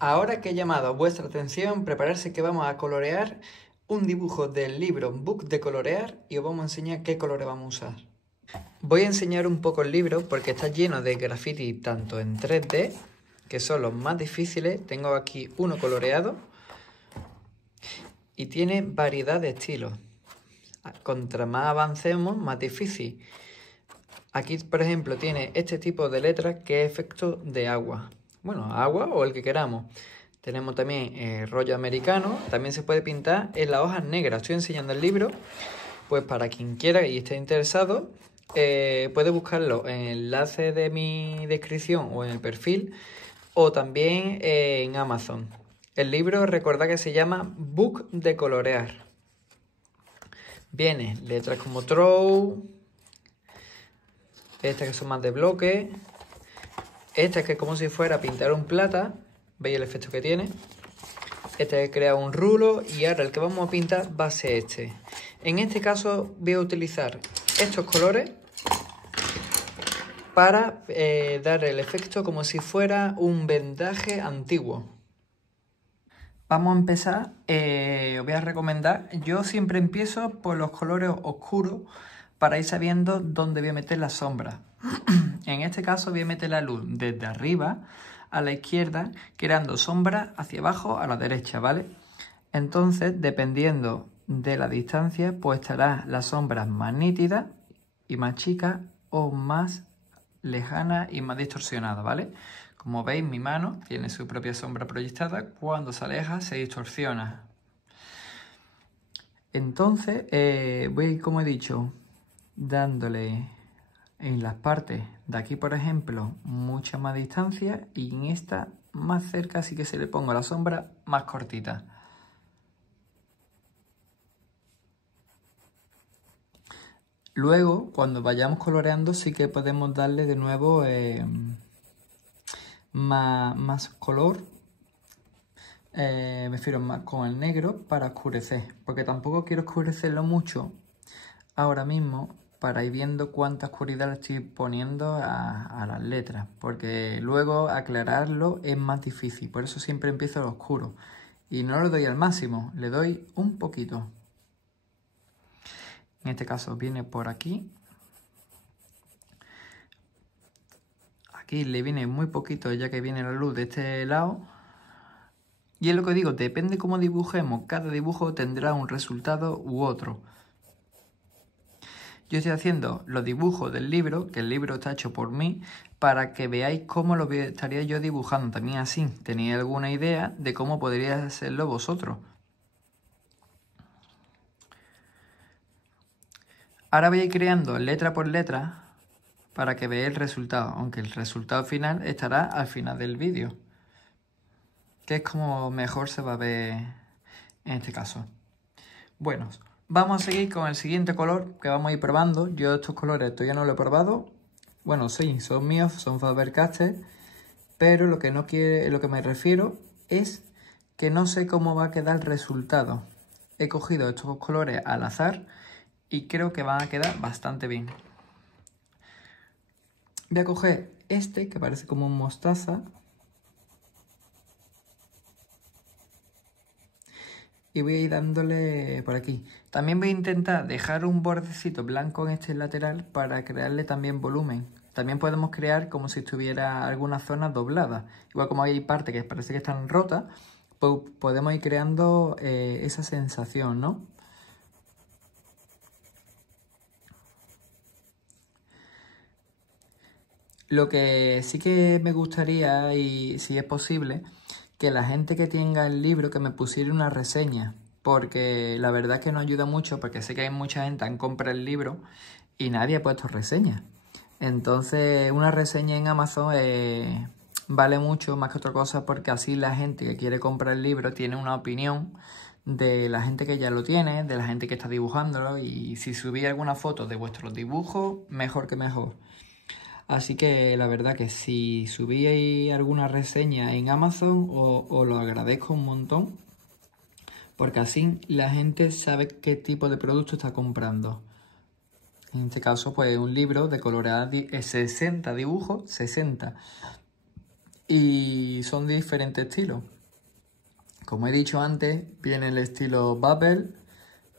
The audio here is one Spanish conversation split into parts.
Ahora que he llamado vuestra atención, prepararse que vamos a colorear un dibujo del libro Book de colorear y os vamos a enseñar qué colores vamos a usar. Voy a enseñar un poco el libro porque está lleno de graffiti tanto en 3D, que son los más difíciles. Tengo aquí uno coloreado y tiene variedad de estilos. Contra más avancemos, más difícil. Aquí, por ejemplo, tiene este tipo de letras que es efecto de agua. Bueno, agua o el que queramos. Tenemos también rollo americano. También se puede pintar en las hojas negras. Estoy enseñando el libro. Pues para quien quiera y esté interesado, puede buscarlo en el enlace de mi descripción o en el perfil. O también en Amazon. El libro, recordad que se llama Book de colorear. Viene letras como throw. Estas que son más de bloque. Esta que es como si fuera a pintar un plata. ¿Veis el efecto que tiene? Este que crea un rulo. Y ahora el que vamos a pintar va a ser este. En este caso voy a utilizar estos colores para dar el efecto como si fuera un vendaje antiguo. Vamos a empezar. Os voy a recomendar. Yo siempre empiezo por los colores oscuros para ir sabiendo dónde voy a meter la sombra. En este caso voy a meter la luz desde arriba a la izquierda, creando sombra hacia abajo a la derecha, ¿vale? Entonces, dependiendo de la distancia, pues estará la sombra más nítida y más chica o más lejana y más distorsionada, ¿vale? Como veis, mi mano tiene su propia sombra proyectada. Cuando se aleja, se distorsiona. Entonces, voy a ir, como he dicho, dándole en las partes de aquí, por ejemplo, mucha más distancia, y en esta más cerca sí que se le pongo la sombra más cortita. Luego, cuando vayamos coloreando, sí que podemos darle de nuevo más color. Me refiero más con el negro para oscurecer, porque tampoco quiero oscurecerlo mucho ahora mismo para ir viendo cuánta oscuridad le estoy poniendo a las letras, porque luego aclararlo es más difícil. Por eso siempre empiezo lo oscuro y no le doy al máximo, le doy un poquito. En este caso viene por aquí. Aquí le viene muy poquito ya que viene la luz de este lado. Y es lo que digo, depende cómo dibujemos, cada dibujo tendrá un resultado u otro. Yo estoy haciendo los dibujos del libro, que el libro está hecho por mí, para que veáis cómo lo estaría yo dibujando. También así, tenéis alguna idea de cómo podríais hacerlo vosotros. Ahora voy a ir creando letra por letra para que veáis el resultado, aunque el resultado final estará al final del vídeo, que es como mejor se va a ver en este caso. Bueno, vamos a seguir con el siguiente color que vamos a ir probando. Yo estos colores todavía no lo he probado. Bueno, sí, son míos, son Faber-Castell, pero lo que me refiero es que no sé cómo va a quedar el resultado. He cogido estos colores al azar y creo que van a quedar bastante bien. Voy a coger este que parece como un mostaza y voy a ir dándole por aquí. También voy a intentar dejar un bordecito blanco en este lateral para crearle también volumen. También podemos crear como si estuviera alguna zona doblada. Igual como hay partes que parece que están rotas, pues podemos ir creando esa sensación, ¿no? Lo que sí que me gustaría, y si es posible, que la gente que tenga el libro que me pusiera una reseña, porque la verdad es que no ayuda mucho, porque sé que hay mucha gente que compra el libro y nadie ha puesto reseña. Entonces una reseña en Amazon vale mucho más que otra cosa, porque así la gente que quiere comprar el libro tiene una opinión de la gente que ya lo tiene, de la gente que está dibujándolo, y si subís alguna foto de vuestros dibujos, mejor que mejor. Así que la verdad que si subís alguna reseña en Amazon os lo agradezco un montón, porque así la gente sabe qué tipo de producto está comprando. En este caso, pues un libro de colorear 60 dibujos, 60. y son de diferentes estilos. Como he dicho antes, viene el estilo Bubble,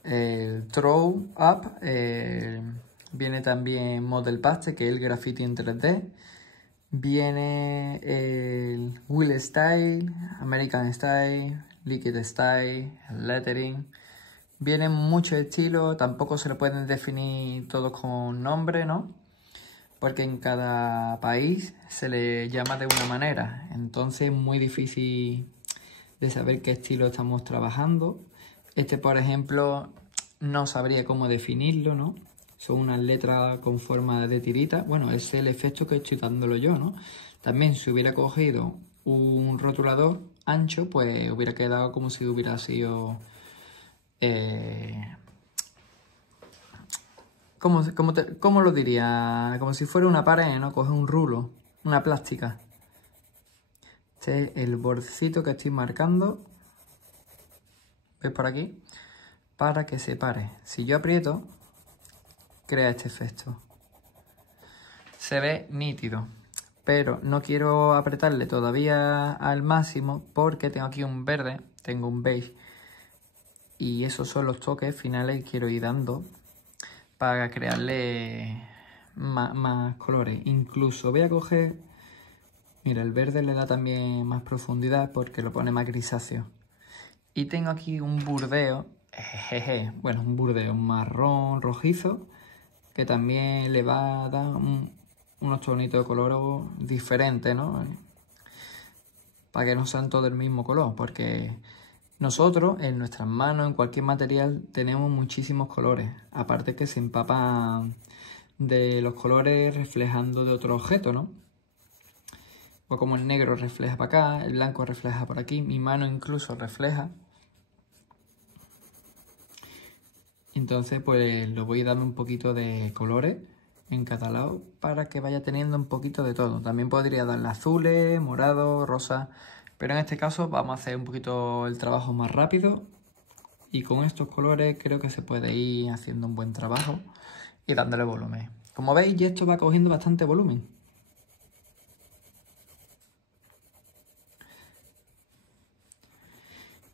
el Throw Up, viene también Model Paste, que es el graffiti en 3D. Viene el Wheel Style, American Style, Liquid Style, el Lettering. Vienen muchos estilos, tampoco se lo pueden definir todos con nombre, ¿no? Porque en cada país se le llama de una manera. Entonces es muy difícil de saber qué estilo estamos trabajando. Este, por ejemplo, no sabría cómo definirlo, ¿no? Son unas letras con forma de tirita. Bueno, ese es el efecto que estoy dándolo yo, ¿no? También si hubiera cogido un rotulador ancho, pues hubiera quedado como si hubiera sido... ¿Cómo lo diría? Como si fuera una pared, ¿no? Coge un rulo, una plástica. Este es el bordecito que estoy marcando. ¿Ves por aquí? Para que se pare. Si yo aprieto, crea este efecto. Se ve nítido, pero no quiero apretarle todavía al máximo porque tengo aquí un verde, tengo un beige y esos son los toques finales que quiero ir dando para crearle más colores. Incluso voy a coger, mira, el verde le da también más profundidad porque lo pone más grisáceo. Y tengo aquí un burdeo, bueno, un burdeo marrón rojizo que también le va a dar unos tonitos de color diferentes, ¿no? Para que no sean todos del mismo color, porque nosotros en nuestras manos, en cualquier material, tenemos muchísimos colores. Aparte que se empapan de los colores reflejando de otro objeto, ¿no? O como el negro refleja para acá, el blanco refleja por aquí, mi mano incluso refleja. Entonces pues lo voy dando un poquito de colores en cada lado para que vaya teniendo un poquito de todo. También podría darle azules, morado, rosa, pero en este caso vamos a hacer un poquito el trabajo más rápido y con estos colores creo que se puede ir haciendo un buen trabajo y dándole volumen. Como veis, ya esto va cogiendo bastante volumen.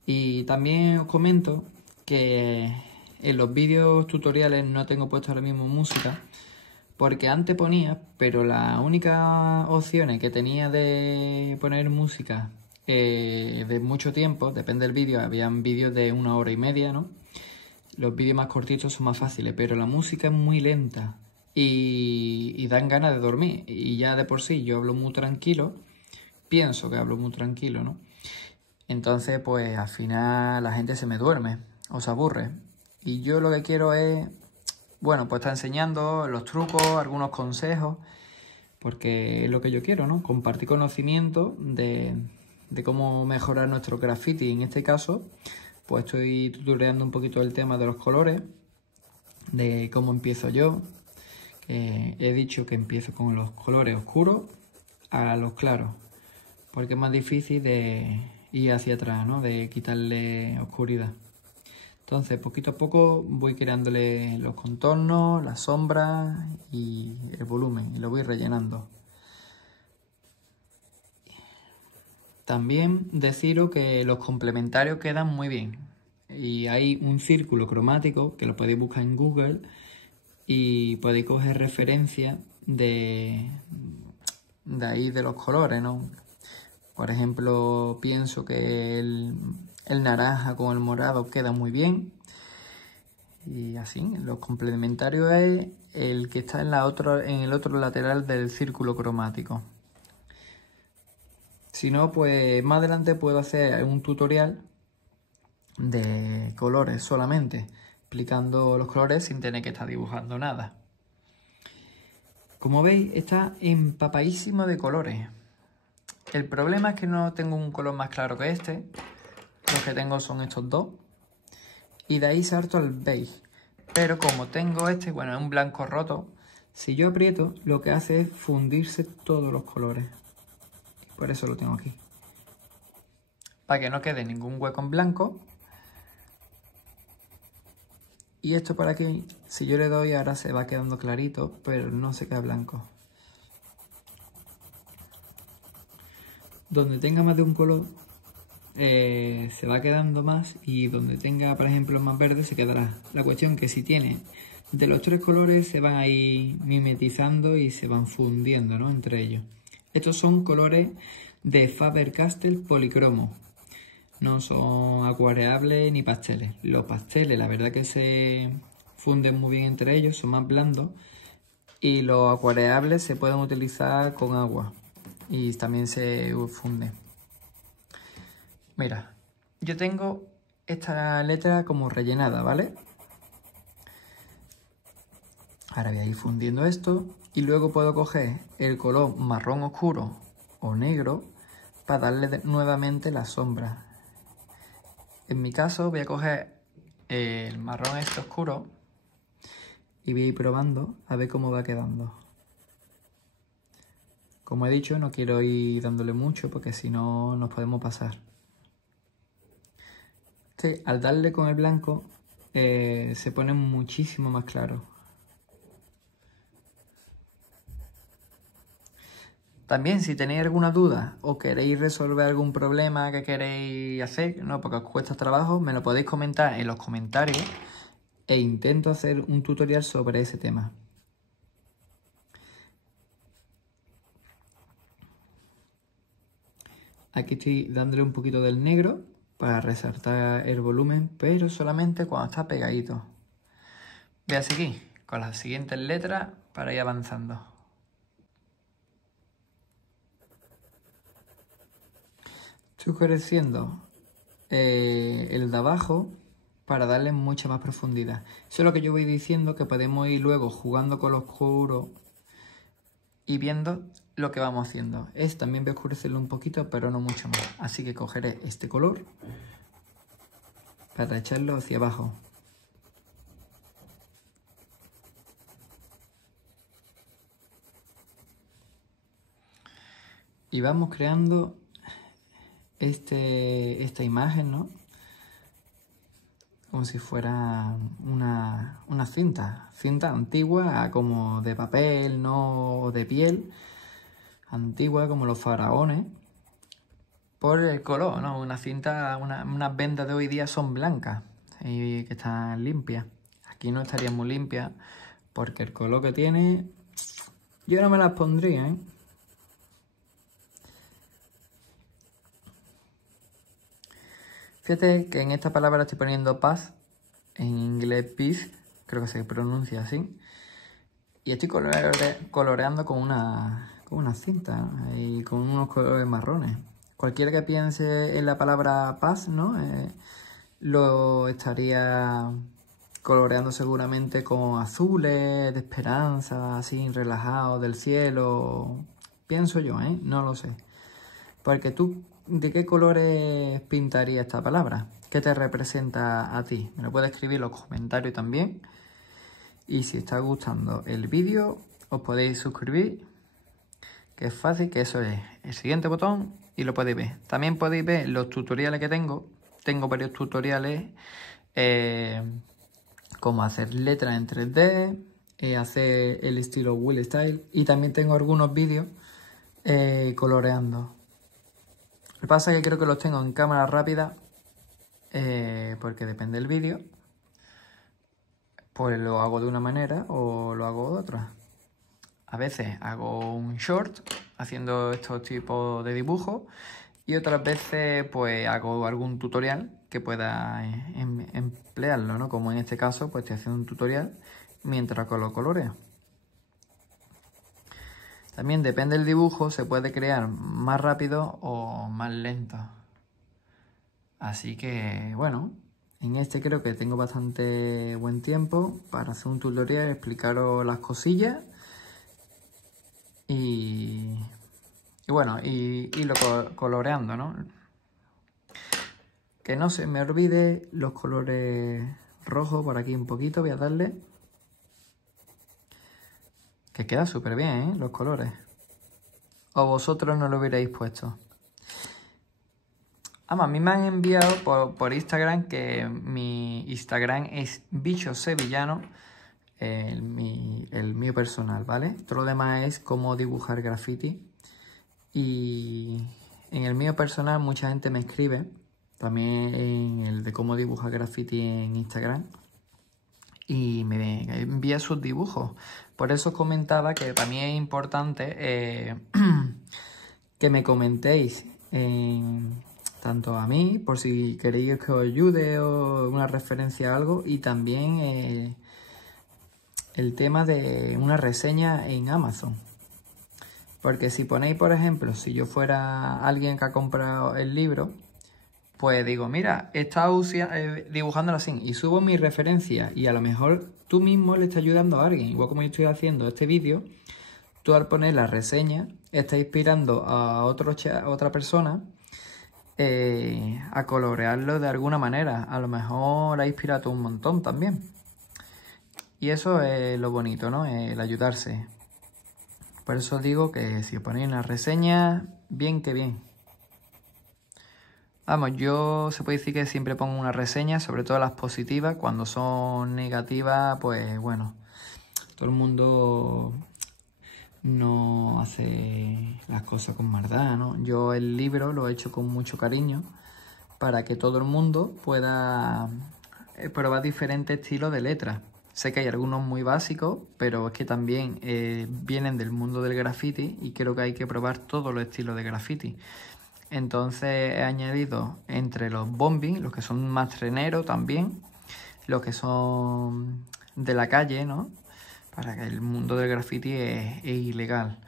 Y también os comento que en los vídeos tutoriales no tengo puesto ahora mismo música, porque antes ponía, pero las únicas opciones que tenía de poner música de mucho tiempo, depende del vídeo, habían vídeos de 1 hora y media, ¿no? Los vídeos más cortitos son más fáciles, pero la música es muy lenta y dan ganas de dormir. Y ya de por sí yo hablo muy tranquilo, pienso que hablo muy tranquilo, ¿no? Entonces, pues al final la gente se me duerme o se aburre. Y yo lo que quiero es, bueno, pues estar enseñando los trucos, algunos consejos, porque es lo que yo quiero, ¿no? Compartir conocimiento de cómo mejorar nuestro graffiti. En este caso, pues estoy tutoreando un poquito el tema de los colores, de cómo empiezo yo. He dicho que empiezo con los colores oscuros a los claros, porque es más difícil de ir hacia atrás, ¿no? De quitarle oscuridad. Entonces, poquito a poco voy creándole los contornos, las sombras y el volumen, y lo voy rellenando. También deciros que los complementarios quedan muy bien. Y hay un círculo cromático que lo podéis buscar en Google y podéis coger referencia de ahí de los colores, ¿no? Por ejemplo, pienso que el naranja con el morado queda muy bien. Y así, los complementarios es el que está en el otro lateral del círculo cromático. Si no, pues más adelante puedo hacer un tutorial de colores solamente, explicando los colores sin tener que estar dibujando nada. Como veis, está empapadísimo de colores. El problema es que no tengo un color más claro que este. Los que tengo son estos dos. Y de ahí salto al beige. Pero como tengo este, bueno, es un blanco roto, si yo aprieto, lo que hace es fundirse todos los colores. Por eso lo tengo aquí. Para que no quede ningún hueco en blanco. Y esto por aquí, si yo le doy, ahora se va quedando clarito, pero no se queda blanco. donde tenga más de un color se va quedando más, y donde tenga, por ejemplo, más verde se quedará. La cuestión que si tiene de los 3 colores se van a ir mimetizando y se van fundiendo, ¿no?, entre ellos. Estos son colores de Faber-Castell policromo. No son acuareables ni pasteles. Los pasteles, la verdad que se funden muy bien entre ellos, son más blandos. Y los acuareables se pueden utilizar con agua y también se funden. Mira, yo tengo esta letra como rellenada, ¿vale? Ahora voy a ir fundiendo esto y luego puedo coger el color marrón oscuro o negro para darle nuevamente la sombra. En mi caso voy a coger el marrón este oscuro y voy a ir probando a ver cómo va quedando. Como he dicho, no quiero ir dándole mucho porque si no nos podemos pasar. Al darle con el blanco se pone muchísimo más claro. También, si tenéis alguna duda o queréis resolver algún problema que queréis hacer, ¿no?, porque os cuesta trabajo, me lo podéis comentar en los comentarios e intento hacer un tutorial sobre ese tema. Aquí estoy dándole un poquito del negro para resaltar el volumen, pero solamente cuando está pegadito. Voy a seguir con las siguientes letras para ir avanzando. Estoy oscureciendo el de abajo para darle mucha más profundidad. Eso es lo que yo voy diciendo, que podemos ir luego jugando con lo oscuro y viendo lo que vamos haciendo. También voy a oscurecerlo un poquito, pero no mucho más. Así que cogeré este color para echarlo hacia abajo. Y vamos creando esta imagen, ¿no?, como si fuera una cinta antigua, como de papel, ¿no?, o de piel, antigua como los faraones, por el color, ¿no? Una cinta, unas vendas de hoy día son blancas y que están limpias. Aquí no estarían muy limpias porque el color que tiene, yo no me las pondría, ¿eh? Fíjate que en esta palabra estoy poniendo paz, en inglés peace, creo que se pronuncia así. Y estoy coloreando con una cinta y con unos colores marrones. Cualquiera que piense en la palabra paz, ¿no?, lo estaría coloreando seguramente con azules, de esperanza, así, relajados, del cielo. Pienso yo, ¿eh? No lo sé. Porque tú, ¿de qué colores pintaría esta palabra? ¿Qué te representa a ti? Me lo puedes escribir en los comentarios también. Y si está gustando el vídeo, os podéis suscribir, que es fácil, que eso es el siguiente botón y lo podéis ver. También podéis ver los tutoriales que tengo. Tengo varios tutoriales, como hacer letras en 3D, hacer el estilo Will Style, y también tengo algunos vídeos coloreando. Lo que pasa es que creo que los tengo en cámara rápida, porque depende del vídeo. Pues lo hago de una manera o lo hago de otra. A veces hago un short haciendo estos tipos de dibujos y otras veces pues hago algún tutorial que pueda emplearlo, ¿no? Como en este caso, pues estoy haciendo un tutorial mientras lo coloreo. También depende del dibujo, se puede crear más rápido o más lento. Así que, bueno, en este creo que tengo bastante buen tiempo para hacer un tutorial, explicaros las cosillas y bueno, y lo coloreando, ¿no? Que no se me olvide los colores rojos por aquí un poquito, voy a darle. Que queda súper bien, ¿eh? Los colores. O vosotros no lo hubierais puesto. A mí me han enviado por Instagram, que mi Instagram es Bicho Sevillano, el mío personal, ¿vale? Todo lo demás es cómo dibujar graffiti. Y En el mío personal mucha gente me escribe, también en el de cómo dibujar graffiti en Instagram, y me envía sus dibujos. Por eso os comentaba que para mí es importante que me comentéis tanto a mí, por si queréis que os ayude o una referencia a algo, y también el tema de una reseña en Amazon. Porque si ponéis, por ejemplo, si yo fuera alguien que ha comprado el libro, pues digo, mira, he estado dibujándolo así y subo mi referencia, y a lo mejor tú mismo le estás ayudando a alguien, igual como yo estoy haciendo este vídeo. Tú al poner la reseña estás inspirando a otra persona a colorearlo de alguna manera. A lo mejor ha inspirado un montón también. Y eso es lo bonito, ¿no? El ayudarse. Por eso digo que si os ponéis la reseña, bien que bien. Vamos, yo se puede decir que siempre pongo una reseña, sobre todo las positivas. Cuando son negativas, pues bueno, todo el mundo no hace las cosas con maldad, ¿no? Yo el libro lo he hecho con mucho cariño para que todo el mundo pueda probar diferentes estilos de letras. Sé que hay algunos muy básicos, pero es que también vienen del mundo del graffiti y creo que hay que probar todos los estilos de graffiti. Entonces he añadido entre los bombing, los que son más treneros también, los que son de la calle, ¿no? Para que el mundo del graffiti es ilegal.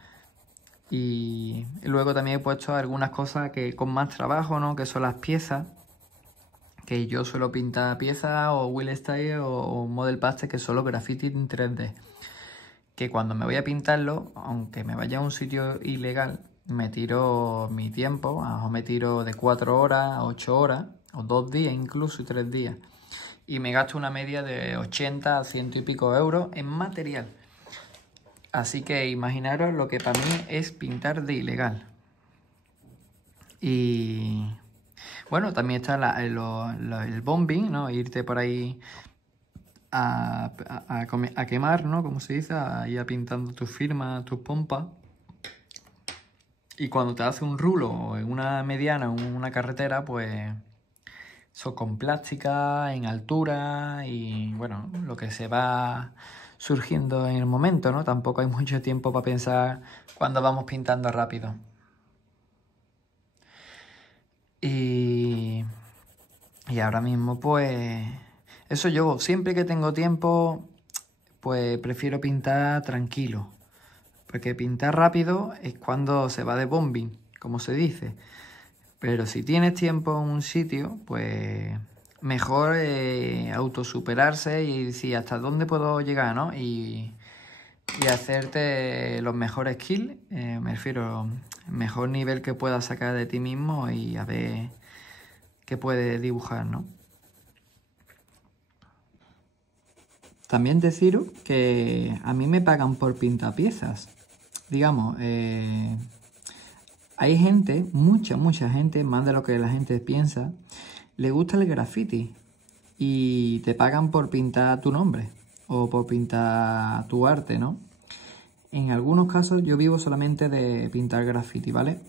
Y luego también he puesto algunas cosas que con más trabajo, ¿no? Que son las piezas, que yo suelo pintar piezas o Will Style o Model Pastel, que son los graffiti en 3D. Que cuando me voy a pintarlo, aunque me vaya a un sitio ilegal, me tiro mi tiempo, o me tiro de 4 horas a 8 horas, o 2 días incluso, y 3 días. Y me gasto una media de 80 a 100 y pico euros en material. Así que imaginaros lo que para mí es pintar de ilegal. Y bueno, también está el bombing, ¿no? Irte por ahí a quemar, ¿no? Como se dice, a ir pintando tus firmas, tus pompas. Y cuando te hace un rulo en una mediana o en una carretera, pues son con plástica, en altura y bueno, lo que se va surgiendo en el momento, ¿no? Tampoco hay mucho tiempo para pensar cuando vamos pintando rápido. Y ahora mismo, pues, eso yo, siempre que tengo tiempo, pues prefiero pintar tranquilo. Porque pintar rápido es cuando se va de bombing, como se dice. Pero si tienes tiempo en un sitio, pues mejor autosuperarse y decir hasta dónde puedo llegar, ¿no? Y hacerte los mejores skills, me refiero, mejor nivel que puedas sacar de ti mismo y a ver qué puedes dibujar, ¿no? También deciros que a mí me pagan por pintar piezas. Digamos, hay gente, mucha gente, más de lo que la gente piensa, le gusta el graffiti y te pagan por pintar tu nombre o por pintar tu arte, ¿no? En algunos casos yo vivo solamente de pintar graffiti, ¿vale?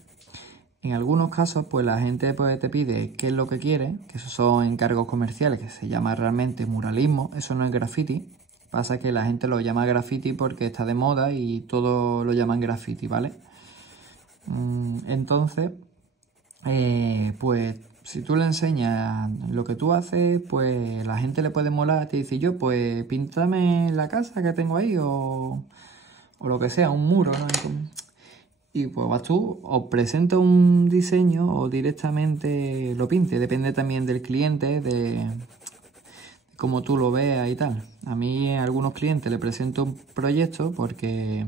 En algunos casos, pues la gente pues, te pide qué es lo que quiere, que esos son encargos comerciales, que se llama realmente muralismo, eso no es graffiti. Pasa que la gente lo llama graffiti porque está de moda y todo lo llaman graffiti, ¿vale? Entonces, pues si tú le enseñas lo que tú haces, pues la gente le puede molar. Te dice yo, pues píntame la casa que tengo ahí o lo que sea, un muro, ¿no? Y pues vas tú, o presenta un diseño o directamente lo pinte. Depende también del cliente, de cómo tú lo veas y tal. A mí a algunos clientes le presento un proyecto porque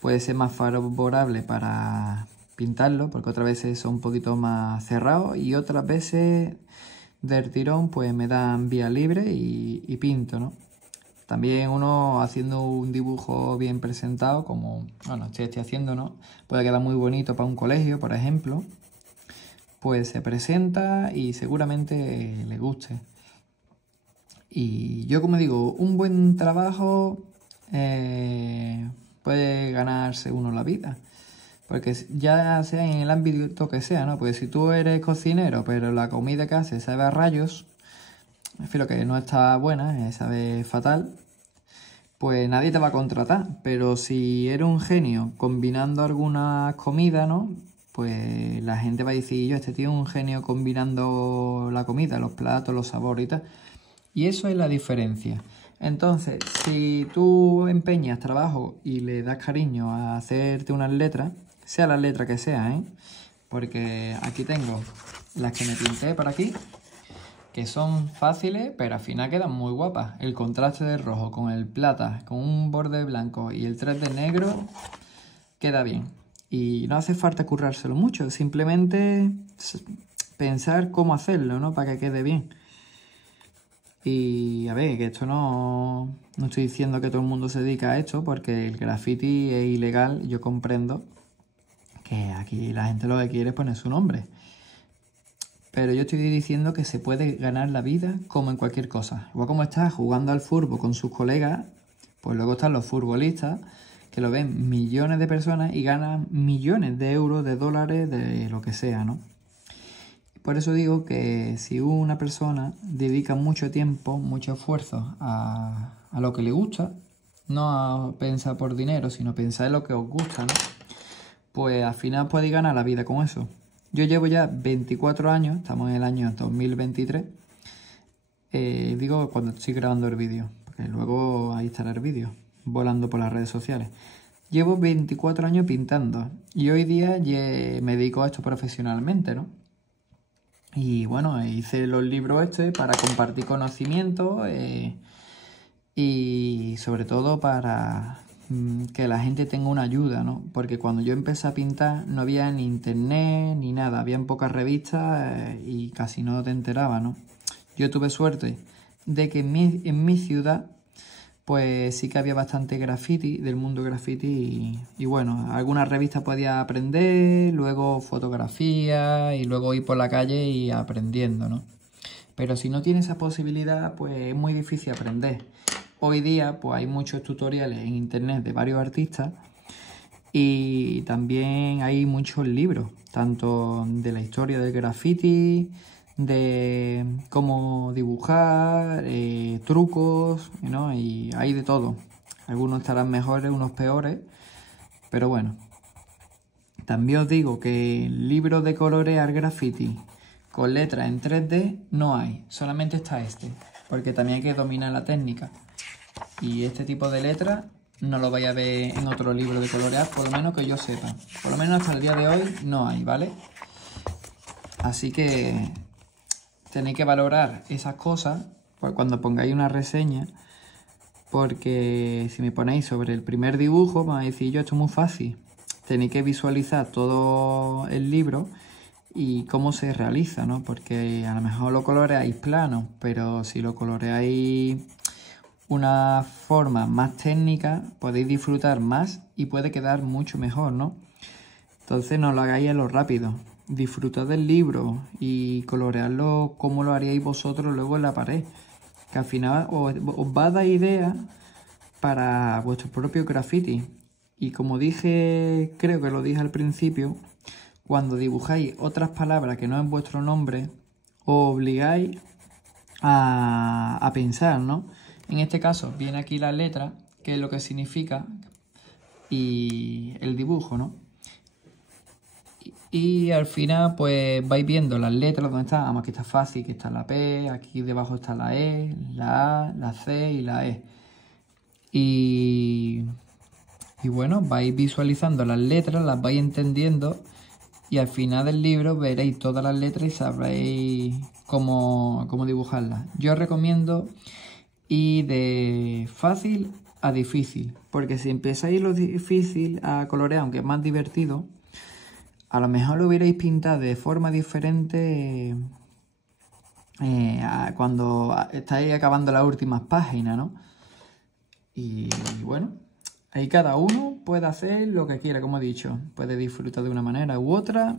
puede ser más favorable para pintarlo, porque otras veces son un poquito más cerrados y otras veces del tirón pues me dan vía libre y pinto, ¿no? También uno haciendo un dibujo bien presentado, como bueno, estoy haciendo, ¿no? Puede quedar muy bonito para un colegio, por ejemplo. Pues se presenta y seguramente le guste. Y yo, como digo, un buen trabajo puede ganarse uno la vida. Porque ya sea en el ámbito que sea, ¿no? Porque si tú eres cocinero, pero la comida que haces sabe a rayos, en fin, lo que no está buena, sabe fatal, pues nadie te va a contratar. Pero si eres un genio combinando algunas comidas, ¿no? Pues la gente va a decir, yo, este tío es un genio combinando la comida, los platos, los sabores y tal. Y eso es la diferencia. Entonces, si tú empeñas trabajo y le das cariño a hacerte unas letras, sea la letra que sea, ¿eh? Porque aquí tengo las que me pinté por aquí, que son fáciles, pero al final quedan muy guapas. El contraste de rojo con el plata, con un borde blanco y el 3 de negro, queda bien. Y no hace falta currárselo mucho, simplemente pensar cómo hacerlo, ¿no? Para que quede bien. Y a ver, que esto no estoy diciendo que todo el mundo se dedica a esto, porque el graffiti es ilegal, yo comprendo que aquí la gente lo que quiere es poner su nombre. Pero yo estoy diciendo que se puede ganar la vida como en cualquier cosa. Igual como estás jugando al fútbol con sus colegas, pues luego están los futbolistas que lo ven millones de personas y ganan millones de euros, de dólares, de lo que sea, ¿no? Por eso digo que si una persona dedica mucho tiempo, mucho esfuerzo a lo que le gusta, no a pensar por dinero, sino pensar en lo que os gusta, ¿no? Pues al final podéis ganar la vida con eso. Yo llevo ya 24 años, estamos en el año 2023, digo cuando estoy grabando el vídeo, porque luego ahí estará el vídeo, volando por las redes sociales. Llevo 24 años pintando y hoy día me dedico a esto profesionalmente, ¿no? Y bueno, hice los libros para compartir conocimientos y sobre todo para que la gente tenga una ayuda, ¿no? Porque cuando yo empecé a pintar no había ni internet ni nada, habían pocas revistas y casi no te enterabas, ¿no? Yo tuve suerte de que en mi ciudad pues sí que había bastante graffiti, del mundo graffiti y bueno, algunas revistas podía aprender, luego fotografía y luego ir por la calle y aprendiendo, ¿no? Pero si no tienes esa posibilidad, pues es muy difícil aprender. Hoy día pues hay muchos tutoriales en internet de varios artistas y también hay muchos libros, tanto de la historia del graffiti, de cómo dibujar, trucos, ¿no? Y hay de todo. Algunos estarán mejores, unos peores, pero bueno. También os digo que libros de colorear graffiti con letras en 3D no hay, solamente está este, porque también hay que dominar la técnica. Y este tipo de letras no lo vais a ver en otro libro de colorear, por lo menos que yo sepa. Por lo menos hasta el día de hoy no hay, ¿vale? Así que tenéis que valorar esas cosas cuando pongáis una reseña, porque si me ponéis sobre el primer dibujo, me vais a decir, yo, esto es muy fácil. Tenéis que visualizar todo el libro y cómo se realiza, ¿no? Porque a lo mejor lo coloreáis plano, pero si lo coloreáis una forma más técnica, podéis disfrutar más y puede quedar mucho mejor, ¿no? Entonces no lo hagáis a lo rápido. Disfrutad del libro y colorearlo como lo haríais vosotros luego en la pared. Que al final os va a dar ideas para vuestro propio graffiti. Y como dije, creo que lo dije al principio, cuando dibujáis otras palabras que no es vuestro nombre, os obligáis a pensar, ¿no? En este caso viene aquí la letra, que es lo que significa, y el dibujo, ¿no? Y al final pues vais viendo las letras donde están. Además, aquí está fácil, que está la P, aquí debajo está la E, la A, la C y la E. Y bueno, vais visualizando las letras, las vais entendiendo y al final del libro veréis todas las letras y sabréis cómo dibujarlas. Yo recomiendo ir de fácil a difícil, porque si empezáis lo difícil a colorear, aunque es más divertido, a lo mejor lo hubierais pintado de forma diferente cuando estáis acabando las últimas páginas, ¿no? Y bueno, ahí cada uno puede hacer lo que quiera, como he dicho. Puede disfrutar de una manera u otra.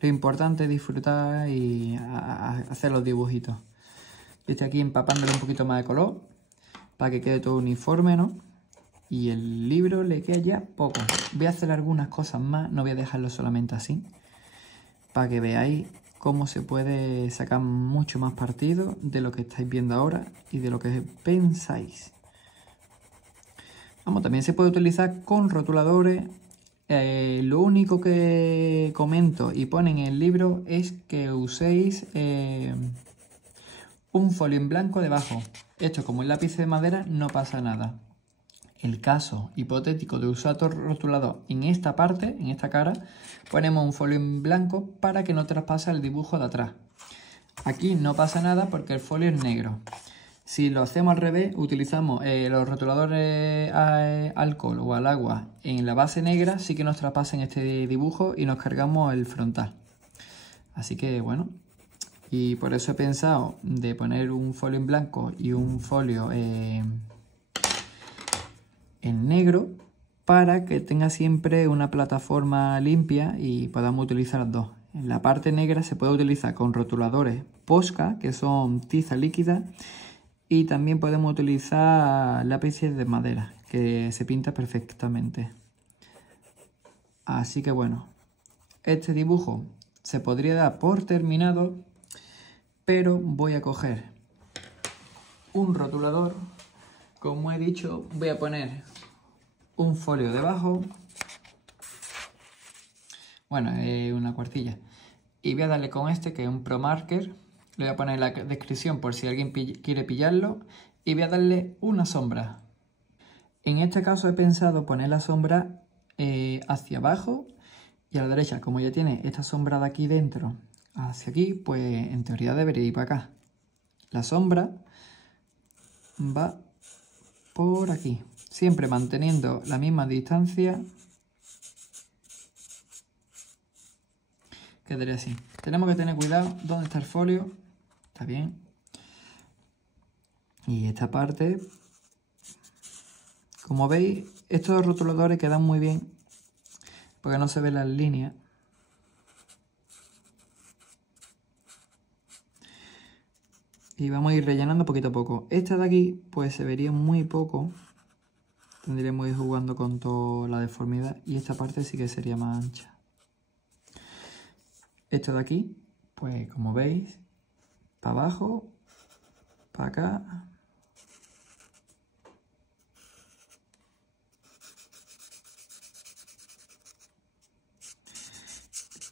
Lo importante es disfrutar y hacer los dibujitos. Yo estoy aquí empapándole un poquito más de color para que quede todo uniforme, ¿no? Y el libro le queda ya poco. Voy a hacer algunas cosas más, no voy a dejarlo solamente así, para que veáis cómo se puede sacar mucho más partido de lo que estáis viendo ahora y de lo que pensáis. Vamos, también se puede utilizar con rotuladores. Lo único que comento y pone en el libro es que uséis un folio en blanco debajo. Esto, como el lápiz de madera, no pasa nada. El caso hipotético de usar rotulador en esta parte, en esta cara, ponemos un folio en blanco para que no traspase el dibujo de atrás. Aquí no pasa nada porque el folio es negro. Si lo hacemos al revés, utilizamos los rotuladores a alcohol o al agua en la base negra, sí que nos traspasen este dibujo y nos cargamos el frontal. Así que bueno, y por eso he pensado de poner un folio en blanco y un folio en negro para que tenga siempre una plataforma limpia y podamos utilizar las dos. En la parte negra se puede utilizar con rotuladores Posca, que son tiza líquida, y también podemos utilizar lápices de madera, que se pinta perfectamente. Así que bueno, este dibujo se podría dar por terminado, pero voy a coger un rotulador. Como he dicho, voy a poner un folio debajo, bueno, una cuartilla, y voy a darle con este, que es un Pro Marker. Le voy a poner la descripción por si alguien quiere pillarlo, y voy a darle una sombra. En este caso he pensado poner la sombra hacia abajo y a la derecha. Como ya tiene esta sombra de aquí dentro hacia aquí, pues en teoría debería ir para acá. La sombra va por aquí, siempre manteniendo la misma distancia. Quedaría así. Tenemos que tener cuidado dónde está el folio. Está bien. Y esta parte, como veis, estos rotuladores quedan muy bien porque no se ven las líneas. Y vamos a ir rellenando poquito a poco. Esta de aquí, pues se vería muy poco. Tendríamos que ir jugando con toda la deformidad. Y esta parte sí que sería más ancha. Esto de aquí, pues como veis, para abajo, para acá.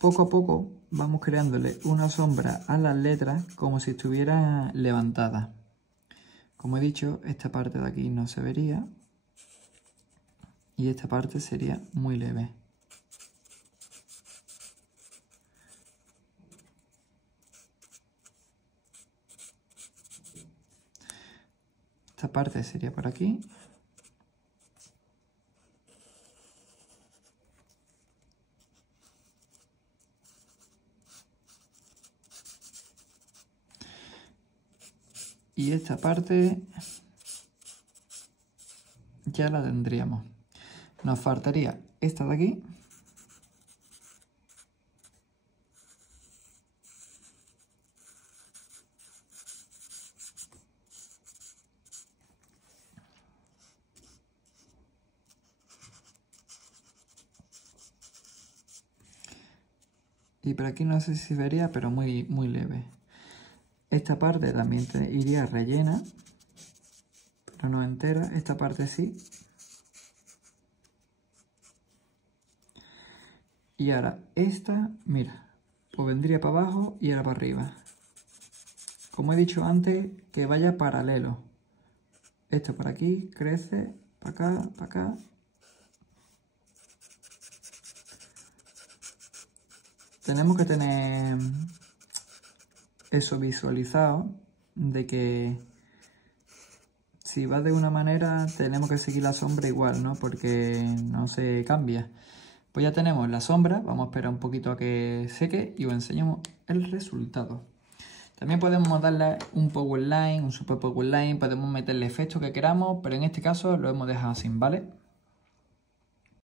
Poco a poco vamos creándole una sombra a las letras como si estuvieran levantadas. Como he dicho, esta parte de aquí no se vería y esta parte sería muy leve. Esta parte sería por aquí. Y esta parte ya la tendríamos. Nos faltaría esta de aquí. Y por aquí no sé si se vería, pero muy leve. Esta parte también iría rellena, pero no entera. Esta parte sí. Y ahora esta, mira, pues vendría para abajo y ahora para arriba. Como he dicho antes, que vaya paralelo. Esto por aquí, crece, para acá, para acá. Tenemos que tener eso visualizado, de que si va de una manera tenemos que seguir la sombra igual, ¿no? Porque no se cambia. Pues ya tenemos la sombra, vamos a esperar un poquito a que seque y os enseñamos el resultado. También podemos darle un powerline, un super powerline, podemos meterle efectos que queramos, pero en este caso lo hemos dejado sin, ¿vale?